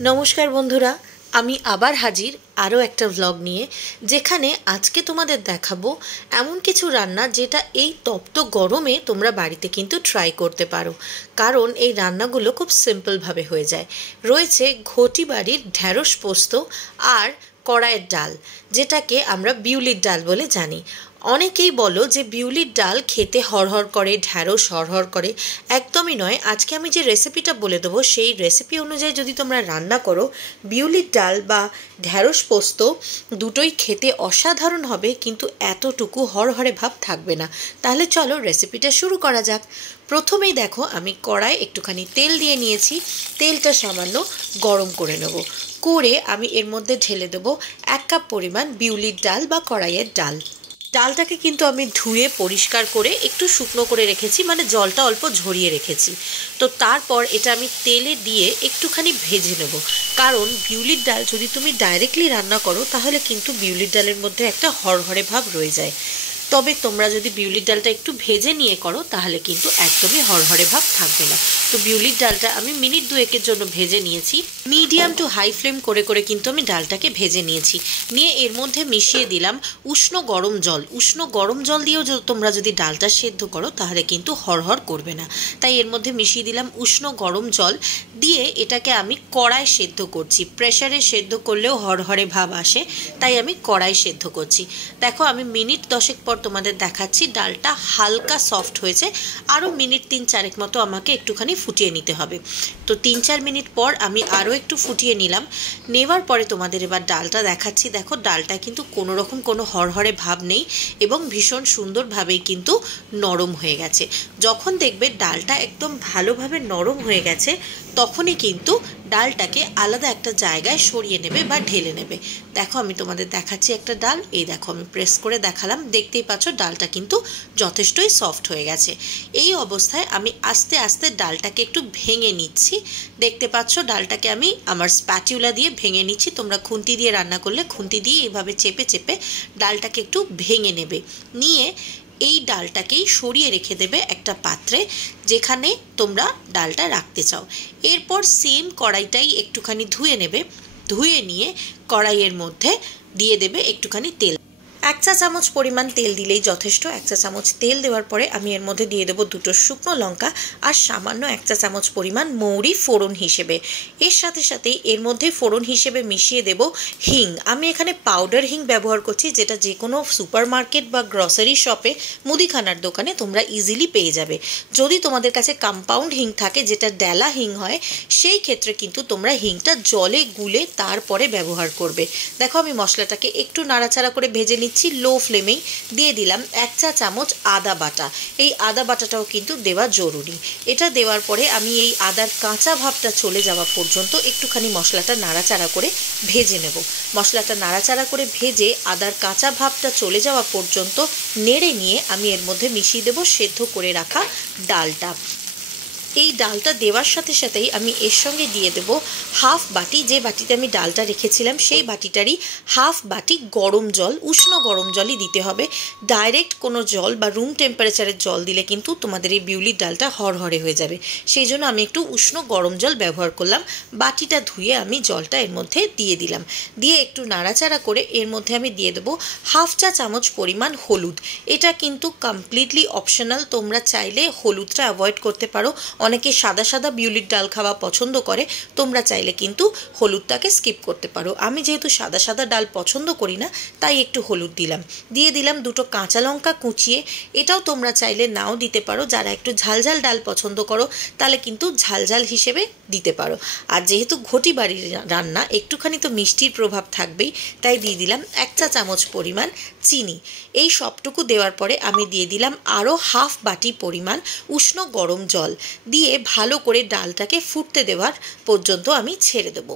নমস্কার বন্ধুরা, আমি আবার হাজির আরও একটা ভ্লগ নিয়ে, যেখানে আজকে তোমাদের দেখাবো এমন কিছু রান্না যেটা এই তপ্ত গরমে তোমরা বাড়িতে কিন্তু ট্রাই করতে পারো। কারণ এই রান্নাগুলো খুব সিম্পলভাবে হয়ে যায়। রয়েছে ঘটি বাড়ির ঢ্যাঁড়স পোস্ত আর কড়াইয়ের ডাল, যেটাকে আমরা বিউলির ডাল বলে জানি। অনেকেই বলো যে বিউলির ডাল খেতে হড়হড় করে, ঢ্যাঁড়স হড়হড় করে। একদমই নয়। আজকে আমি যে রেসিপিটা বলে দেবো সেই রেসিপি অনুযায়ী যদি তোমরা রান্না করো, বিউলির ডাল বা ঢ্যাঁড়স পোস্ত দুটোই খেতে অসাধারণ হবে, কিন্তু এতটুকু হড়হড়ে ভাব থাকবে না। তাহলে চলো রেসিপিটা শুরু করা যাক। প্রথমেই দেখো, আমি কড়াই একটুখানি তেল দিয়ে নিয়েছি। তেলটা সামান্য গরম করে নেব। করে আমি এর মধ্যে ঢেলে দেবো 1 কাপ পরিমাণ বিউলির ডাল বা কড়াইয়ের ডাল। ডালটাকে কিন্তু আমি ধুয়ে পরিষ্কার করে একটু শুকনো করে রেখেছি, মানে জলটা অল্প ঝরিয়ে রেখেছি। তো তারপর এটা আমি তেলে দিয়ে একটুখানি ভেজে নেব। কারণ বিউলির ডাল যদি তুমি ডাইরেক্টলি রান্না করো, তাহলে কিন্তু বিউলির ডালের মধ্যে একটা হড়হড়ে ভাব রয়ে যায়। তবে তোমরা যদি বিউলির ডালটা একটু ভেজে নিয়ে করো, তাহলে কিন্তু একদমই হড়হড়ে ভাব থাকবে না। তো বিউলির ডালটা আমি মিনিট 2-এর জন্য ভেজে নিয়েছি। মিডিয়াম টু হাই ফ্লেম করে করে কিন্তু আমি ডালটাকে ভেজে নিয়েছি। নিয়ে এর মধ্যে মিশিয়ে দিলাম উষ্ণ গরম জল। উষ্ণ গরম জল দিয়েও তোমরা যদি ডালটা সেদ্ধ করো, তাহলে কিন্তু হড়হড় করবে না। তাই এর মধ্যে মিশিয়ে দিলাম উষ্ণ গরম জল। দিয়ে এটাকে আমি কড়াই সেদ্ধ করছি। প্রেসারে সেদ্ধ করলেও হড়হড়ে ভাব আসে, তাই আমি কড়াই সেদ্ধ করছি। দেখো, আমি মিনিট 10 পর তোমাদের দেখাচ্ছি ডালটা হালকা সফট হয়েছে। আরও মিনিট 3-4 মতো আমাকে একটুখানি ফুটিয়ে নিতে হবে। তো 3-4 মিনিট পর আমি আরও একটু ফুটিয়ে নিলাম। নেওয়ার পরে তোমাদের এবার ডালটা দেখাচ্ছি। দেখো, ডালটা কিন্তু কোনো রকম কোনো হড়হড়ে ভাব নেই এবং ভীষণ সুন্দরভাবেই কিন্তু নরম হয়ে গেছে। যখন দেখবে ডালটা একদম ভালোভাবে নরম হয়ে গেছে, তখনই কিন্তু ডালটাকে আলাদা একটা জায়গায় সরিয়ে নেবে বা ঢেলে নেবে। দেখো, আমি তোমাদের দেখাচ্ছি একটা ডাল। এই দেখো, আমি প্রেস করে দেখালাম। দেখতেই পাচ্ছ ডালটা কিন্তু যথেষ্টই সফট হয়ে গেছে। এই অবস্থায় আমি আস্তে আস্তে ডালটাকে একটু ভেঙে নিচ্ছি। দেখতে পাচ্ছ ডালটাকে আমি আমার স্প্যাচুলা দিয়ে ভেঙে নিচ্ছি। তোমরা খুন্তি দিয়ে রান্না করলে খুন্তি দিয়ে এইভাবে চেপে চেপে ডালটাকে একটু ভেঙে নেবে। নিয়ে এই ডালটাকেই সরিয়ে রেখে দেবে একটা পাত্রে, যেখানে তোমরা ডালটা রাখতে চাও। এরপর সেম কড়াইটাই একটুখানি ধুয়ে নেবে। ধুয়ে নিয়ে কড়াইয়ের মধ্যে দিয়ে দেবে একটুখানি তেল। 1 চা চামচ পরিমাণ তেল দিলেই যথেষ্ট। 1 চা চামচ তেল দেওয়ার পরে আমি এর মধ্যে দিয়ে দেবো 2টো শুকনো লঙ্কা আর সামান্য 1 চা চামচ পরিমাণ মৌরি ফোড়ন হিসেবে। এর সাথে সাথেই এর মধ্যে ফোড়ন হিসেবে মিশিয়ে দেব হিং। আমি এখানে পাউডার হিং ব্যবহার করছি, যেটা যে কোনো সুপার মার্কেট বা গ্রসারি শপে, মুদিখানার দোকানে তোমরা ইজিলি পেয়ে যাবে। যদি তোমাদের কাছে কম্পাউন্ড হিং থাকে, যেটা ডেলা হিং হয়, সেই ক্ষেত্রে কিন্তু তোমরা হিংটা জলে গুলে তারপরে ব্যবহার করবে। দেখো, আমি মশলাটাকে একটু নাড়াচাড়া করে ভেজে নিচ্ছি লো ফ্লেমেই। দিয়ে দিলাম 1 চা চামচ আদা বাটা। এই আদা বাটাটাও কিন্তু দেওয়া জরুরি। এটা দেওয়ার পরে আমি এই আদার কাঁচা ভাবটা চলে যাওয়া পর্যন্ত একটুখানি মশলাটা নাড়াচাড়া করে ভেজে নেব। মশলাটা নাড়াচাড়া করে ভেজে আদার কাঁচা ভাবটা চলে যাওয়া পর্যন্ত নেড়ে নিয়ে আমি এর মধ্যে মিশিয়ে দেব সেদ্ধ করে রাখা ডালটা। এই ডালটা দেওয়ার সাথে সাথেই আমি এর সঙ্গে দিয়ে দেব হাফ বাটি, যে বাটিতে আমি ডালটা রেখেছিলাম সেই বাটিটারই হাফ বাটি গরম জল। উষ্ণ গরম জলই দিতে হবে। ডাইরেক্ট কোনো জল বা রুম টেম্পারেচারের জল দিলে কিন্তু তোমাদের এই বিউলির ডালটা হড়হড়ে হয়ে যাবে। সেই জন্য আমি একটু উষ্ণ গরম জল ব্যবহার করলাম। বাটিটা ধুয়ে আমি জলটা এর মধ্যে দিয়ে দিলাম। দিয়ে একটু নাড়াচাড়া করে এর মধ্যে আমি দিয়ে দেবো হাফ চা চামচ পরিমাণ হলুদ। এটা কিন্তু কমপ্লিটলি অপশনাল। তোমরা চাইলে হলুদটা অ্যাভয়েড করতে পারো। অনেকে সাদা সাদা বিউলির ডাল খাওয়া পছন্দ করে, তোমরা চাইলে কিন্তু হলুদটাকে স্কিপ করতে পারো। আমি যেহেতু সাদা সাদা ডাল পছন্দ করি না, তাই একটু হলুদ দিলাম। দিয়ে দিলাম 2টো কাঁচা লঙ্কা কুচিয়ে। এটাও তোমরা চাইলে নাও দিতে পারো। যারা একটু ঝালঝাল ডাল পছন্দ করো, তাহলে কিন্তু ঝালঝাল হিসেবে দিতে পারো। আর যেহেতু ঘটি বাড়ির রান্না, একটুখানি তো মিষ্টির প্রভাব থাকবেই, তাই দিয়ে দিলাম 1 চা চামচ পরিমাণ চিনি। এই সবটুকু দেওয়ার পরে আমি দিয়ে দিলাম আরও হাফ বাটি পরিমাণ উষ্ণ গরম জল। দিয়ে ভালো করে ডালটাকে ফুটতে দেওয়ার পর্যন্ত আমি ছেড়ে দেব।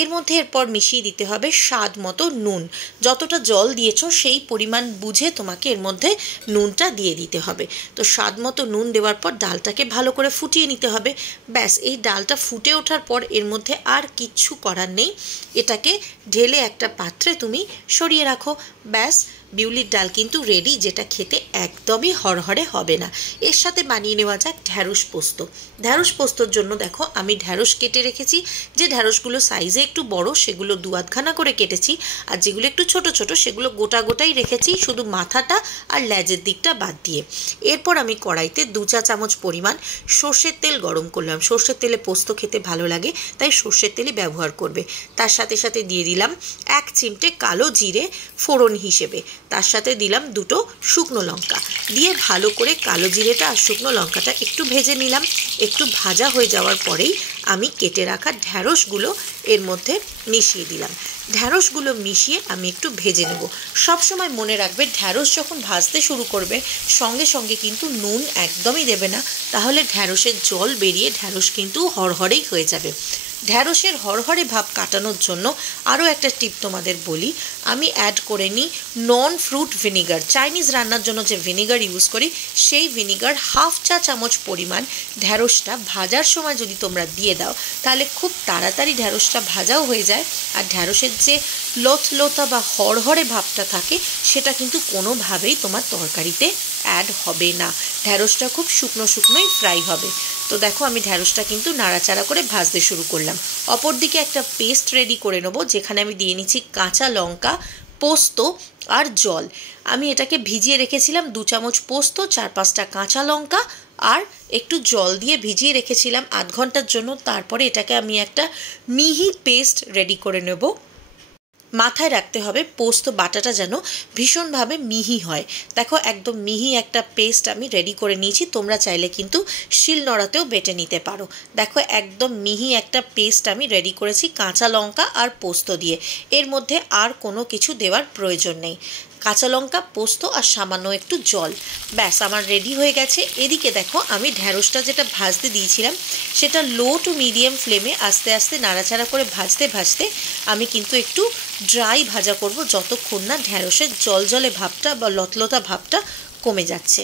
এর মধ্যে এরপর মিশিয়ে দিতে হবে স্বাদ মতো নুন। যতটা জল দিয়েছো সেই পরিমাণ বুঝে তোমাকে এর মধ্যে নুনটা দিয়ে দিতে হবে। তো স্বাদ মতো নুন দেওয়ার পর ডালটাকে ভালো করে ফুটিয়ে নিতে হবে। ব্যাস, এই ডালটা ফুটে ওঠার পর এর মধ্যে আর কিচ্ছু করার নেই। এটাকে ঢেলে একটা পাত্রে তুমি সরিয়ে রাখো। ব্যাস, বিউলির ডাল কিন্তু রেডি, যেটা খেতে একদমই হরহরে হবে না। এর সাথে বানিয়ে নেওয়া যাক ঢ্যাঁড়স পোস্ত। ঢ্যাঁড়স পোস্তর জন্য দেখো আমি ঢ্যাঁড়স কেটে রেখেছি। যে ঢ্যাঁড়সগুলো সাইজে একটু বড় সেগুলো 2-8খানা করে কেটেছি, আর যেগুলো একটু ছোট ছোট সেগুলো গোটা গোটাই রেখেছি, শুধু মাথাটা আর লেজের দিকটা বাদ দিয়ে। এরপর আমি কড়াইতে 2 চা চামচ পরিমাণ সর্ষের তেল গরম করলাম। সর্ষের তেলে পোস্ত খেতে ভালো লাগে, তাই সর্ষের তেলই ব্যবহার করবে। তার সাথে সাথে দিয়ে দিলাম 1 চিমটে কালো জিরে ফোড়ন হিসেবে। তার সাথে দিলাম 2টো শুকনো লঙ্কা দিয়ে ভালো করে কালো জিরেটা আর শুকনো লঙ্কাটা একটু ভেজে নিলাম। একটু ভাজা হয়ে যাওয়ার পরেই আমি কেটে রাখা ঢ্যাঁড়সগুলো এর মধ্যে মিশিয়ে দিলাম। ঢ্যাঁড়সগুলো মিশিয়ে আমি একটু ভেজে নেব। সবসময় মনে রাখবে ঢ্যাঁড়স যখন ভাজতে শুরু করবে সঙ্গে সঙ্গে কিন্তু নুন একদমই দেবে না, তাহলে ঢ্যাঁড়সের জল বেরিয়ে ঢ্যাঁড়স কিন্তু হরহরেই হয়ে যাবে। ঢ্যাঁড়সের হরহরে ভাব কাটানোর জন্য আরও একটা টিপ তোমাদের বলি, আমি অ্যাড করে নিই নন ফ্রুট ভিনিগার। চাইনিজ রান্নার জন্য যে ভিনিগার ইউজ করি সেই ভিনিগার 1/2 চা চামচ পরিমাণ ঢ্যাঁড়সটা ভাজার সময় যদি তোমরা দিয়ে দাও তাহলে খুব তাড়াতাড়ি ঢ্যাঁড়সটা ভাজাও হয়ে যায়, আর ঢ্যাঁড়সের যে লথলথা বা হরহরে ভাবটা থাকে সেটা কিন্তু কোনোভাবেই তোমার তরকারিতে অ্যাড হবে না। ঢ্যাঁড়সটা খুব শুকনো শুকনোই ফ্রাই হবে। তো দেখো আমি ঢ্যাঁড়সটা কিন্তু নাড়াচাড়া করে ভাজতে শুরু করলাম। অপরদিকে একটা পেস্ট রেডি করে নেবো, যেখানে আমি দিয়ে নিচ্ছি কাঁচা লঙ্কা, পোস্ত আর জল। আমি এটাকে ভিজিয়ে রেখেছিলাম 2 চামচ পোস্ত, 4-5টা কাঁচা লঙ্কা আর একটু জল দিয়ে ভিজিয়ে রেখেছিলাম আধ ঘন্টার জন্য। তারপরে এটাকে আমি একটা মিহি পেস্ট রেডি করে নেব। মাথায় রাখতে হবে পোস্ত বাটাটা যেন ভীষণভাবে মিহি হয়। দেখো একদম মিহি একটা পেস্ট আমি রেডি করে নিয়েছি, তোমরা চাইলে কিন্তু শিলনোড়াতেও বেটে নিতে পারো। দেখো একদম মিহি একটা পেস্ট আমি রেডি করেছি কাঁচা লঙ্কা আর পোস্ত দিয়ে। এর মধ্যে আর কোনো কিছু দেওয়ার প্রয়োজন নেই। কাঁচা লঙ্কা, পোস্ত আর সামান্য একটু জল, ব্যাস আমার রেডি হয়ে গেছে। এদিকে দেখো আমি ঢ্যাঁড়সটা যেটা ভাজতে দিয়েছিলাম সেটা লো টু মিডিয়াম ফ্লেমে আস্তে আস্তে নাড়াচাড়া করে ভাজতে ভাজতে আমি কিন্তু একটু ড্রাই ভাজা করব, যতক্ষণ না ঢ্যাঁড়সের জলজলে ভাবটা বা লতলতা ভাবটা কমে যাচ্ছে।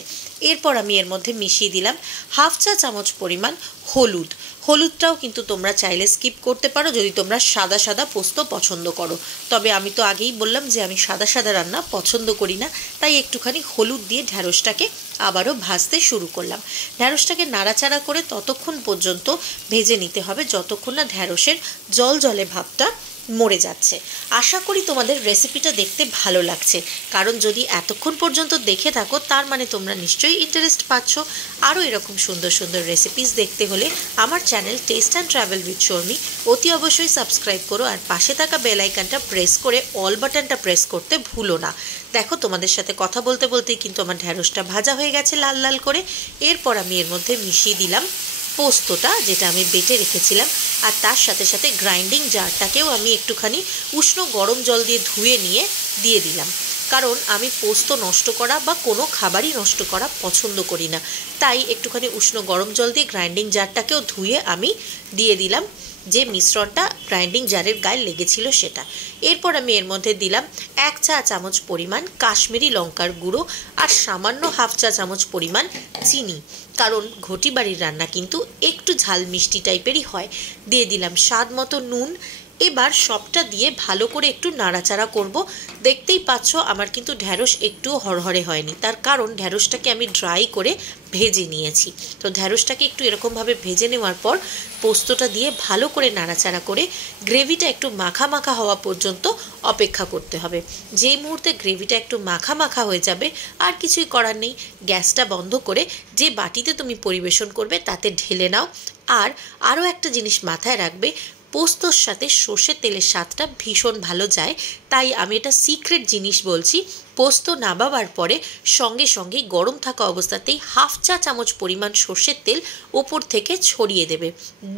এরপর আমি এর মধ্যে মিশিয়ে দিলাম 1/2 চা চামচ পরিমাণ হলুদ। হলুদটাও কিন্তু তোমরা চাইলে স্কিপ করতে পারো যদি তোমরা সাদা সাদা পোস্ত পছন্দ করো, তবে আমি তো আগেই বললাম যে আমি সাদা সাদা রান্না পছন্দ করি না, তাই একটুখানি হলুদ দিয়ে ঢ্যাঁড়সটাকে আবারও ভাজতে শুরু করলাম। ঢ্যাঁড়সটাকে নাড়াচাড়া করে ততক্ষণ পর্যন্ত ভেজে নিতে হবে যতক্ষণ না ঢ্যাঁড়সের জলজলে ভাবটা মরে যাচ্ছে। আশা করি তোমাদের রেসিপিটা দেখতে ভালো লাগছে, কারণ যদি এতক্ষণ পর্যন্ত দেখে থাকো তার মানে তোমরা নিশ্চয়ই ইন্টারেস্ট পাচ্ছ। আরও এরকম সুন্দর সুন্দর রেসিপিস দেখতে হলে আমার channel taste and travel with Sharmi অতি অবশ্যই সাবস্ক্রাইব করো, আর পাশে থাকা বেল আইকনটা প্রেস করে অল বাটনটা প্রেস করতে ভুলো না। দেখো তোমাদের সাথে কথা বলতে বলতেই কিন্তু আমার ঢ্যাঁড়সটা ভাজা হয়ে গেছে লাল লাল করে। এরপর আমি এর মধ্যে মিশিয়ে দিলাম পোস্তটা যেটা আমি বেটে রেখেছিলাম, আর তার সাথে সাথে গ্রাইন্ডিং জারটাকেও আমি একটুখানি উষ্ণ গরম জল দিয়ে ধুয়ে নিয়ে দিয়ে দিলাম, কারণ আমি পোস্ত নষ্ট করা বা কোনো খাবারই নষ্ট করা পছন্দ করি না। তাই একটুখানি উষ্ণ গরম জল দিয়ে গ্রাইন্ডিং জারটাকেও ধুয়ে আমি দিয়ে দিলাম যে মিশ্রণটা গ্রাইন্ডিং জারের গায়ে লেগেছিল সেটা। এরপর আমি এর মধ্যে দিলাম 1 চা চামচ পরিমাণ কাশ্মীরি লঙ্কার গুঁড়ো আর সামান্য 1/2 চা চামচ পরিমাণ চিনি, কারণ ঘটি বাড়ির রান্না কিন্তু একটু ঝাল মিষ্টি টাইপেরই হয়। দিয়ে দিলাম স্বাদ মতো নুন। এবার সবটা দিয়ে ভালো করে একটু নাড়াচাড়া করব। দেখতেই পাচ্ছ আমার কিন্তু ঢ্যাঁড়স একটুও হরহরে হয়নি, তার কারণ ঢ্যাঁড়সটাকে আমি ড্রাই করে ভেজে নিয়েছি। তো ঢ্যাঁড়সটাকে একটু এরকমভাবে ভেজে নেওয়ার পর পোস্তটা দিয়ে ভালো করে নাড়াচাড়া করে গ্রেভিটা একটু মাখা মাখা হওয়া পর্যন্ত অপেক্ষা করতে হবে। যেই মুহূর্তে গ্রেভিটা একটু মাখা মাখা হয়ে যাবে আর কিছুই করার নেই, গ্যাসটা বন্ধ করে যে বাটিতে তুমি পরিবেশন করবে তাতে ঢেলে নাও। আর আরও একটা জিনিস মাথায় রাখবে, পোস্তর সাথে সর্ষের তেলের স্বাদটা ভীষণ ভালো যায়, তাই আমি এটা সিক্রেট জিনিস বলছি। পোস্ত নামাবার পরে সঙ্গে সঙ্গে গরম থাকা অবস্থাতেই 1/2 চা চামচ পরিমাণ সর্ষের তেল ওপর থেকে ছড়িয়ে দেবে।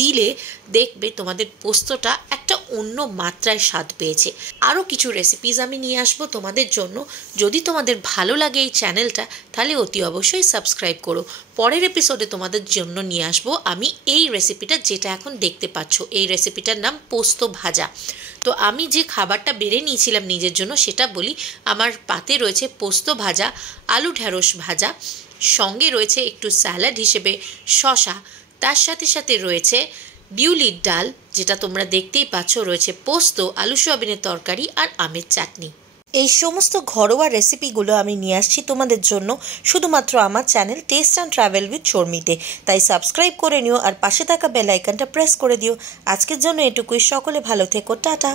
দিলে দেখবে তোমাদের পোস্তটা একটা অন্য মাত্রায় স্বাদ পেয়েছে। আরও কিছু রেসিপিস আমি নিয়ে আসবো তোমাদের জন্য। যদি তোমাদের ভালো লাগে এই চ্যানেলটা তাহলে অতি অবশ্যই সাবস্ক্রাইব করো। পরের এপিসোডে তোমাদের জন্য নিয়ে আসবো আমি এই রেসিপিটা যেটা এখন দেখতে পাচ্ছ। এই রেসিপিটার নাম পোস্ত ভাজা। তো আমি যে খাবারটা বেড়ে নিয়েছিলাম নিজের জন্য সেটা বলি। আমার পাতে রয়েছে পোস্ত ভাজা, আলু ঢ্যাঁড়স ভাজা, সঙ্গে রয়েছে একটু স্যালাড হিসেবে শসা, তার সাথে সাথে রয়েছে বিউলির ডাল যেটা তোমরা দেখতেই পাচ্ছ, রয়েছে পোস্ত, আলু সোয়াবিনের তরকারি আর আমের চাটনি। এই সমস্ত ঘরোয়া রেসিপিগুলো আমি নিয়ে আসছি তোমাদের জন্য শুধুমাত্র আমার channel taste and travel with শর্মিতে। তাই সাবস্ক্রাইব করে নিও আর পাশে থাকা বেল আইকনটা প্রেস করে দিও। আজকের জন্য এটুকুই। সকলে ভালো থেকো। টাটা।